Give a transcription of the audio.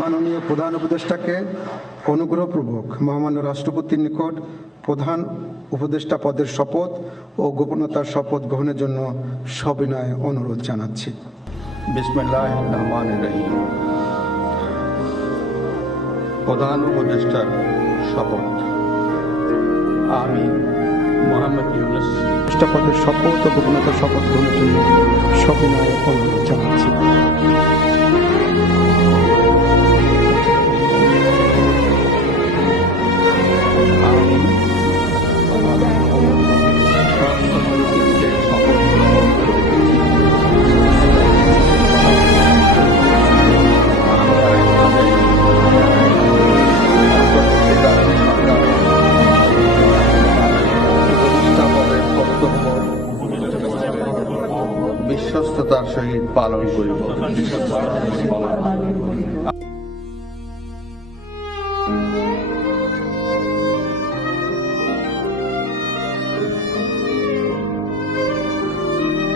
মাননীয় প্রধান উপদেষ্টাকে অনুগ্রহপূর্বক মহামান্য রাষ্ট্রপতির নিকট প্রধান উপদেষ্টা পদের শপথ ও গোপনতার শপথ গ্রহণের জন্য সবিনয় অনুরোধ জানাচ্ছি। বিসমিল্লাহির রহমানির রহিম। প্রধান উপদেষ্টার শপথ। আমি মোহাম্মদ ইউনুস উপদেষ্টা পদের শপথ ও গোপনতার শপথ গ্রহণের জন্য সবিনয় অনুরোধ জানাচ্ছি। বিশ্বস্ততার সহিত পালন করিব।